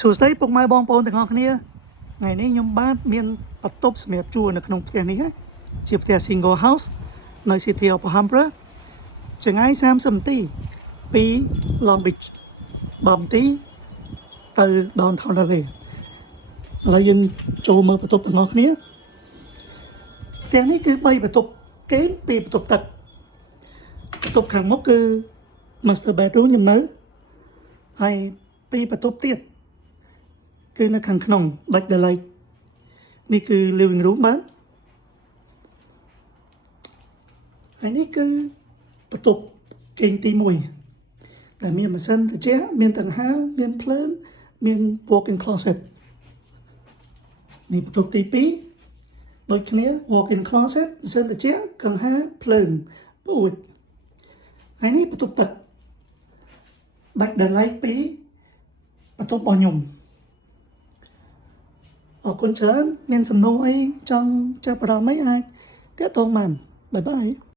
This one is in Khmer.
សួស្តីពុកម៉ែបងប្អូនទាំងអស់គ្នាថ្ងៃនេះខ្ញុំបាទមានបន្ទប់សម្រាប់ជួលនៅក្នុងផ្ទះនេះជាផ្ទះ single house នៅ City of Alhambra ចម្ងាយ30នាទីពី Long Beach 10នាទីទៅ Downtown LA ឥឡូវយើងចូលមើលបន្ទប់ទាំងអស់គ្នាផ្ទះនេះគឺ3បន្ទប់គេង2បន្ទប់ទឹកបន្ទប់ខាងមុខគឺ Master bedroom ខ្ញុំនៅហើយ2បន្ទប់ទៀតគឺនៅខាងក្នុងដាច់ដោយឡែកនេះគឺ living room បាទហើយនេះគឺបន្ទប់គេងទី1ដែលមានម៉ាស៊ីនត្រជាក់មានតង្ហាមានភ្លើងមាន walk-in closet នេះបន្ទប់ទី2ដូចគ្នា walk-in closet ម៉ាស៊ីនត្រជាក់កង្ហាភ្លើងប្អួតហើយនេះបន្ទប់ទឹកដាច់ដោយឡែកពីបន្ទប់របស់ខ្ញុំអរគុណច្រើនមានសំណួរអីចង់ចាប់អារម្មណ៍អីអាចទាក់ទងបានបាយបាយ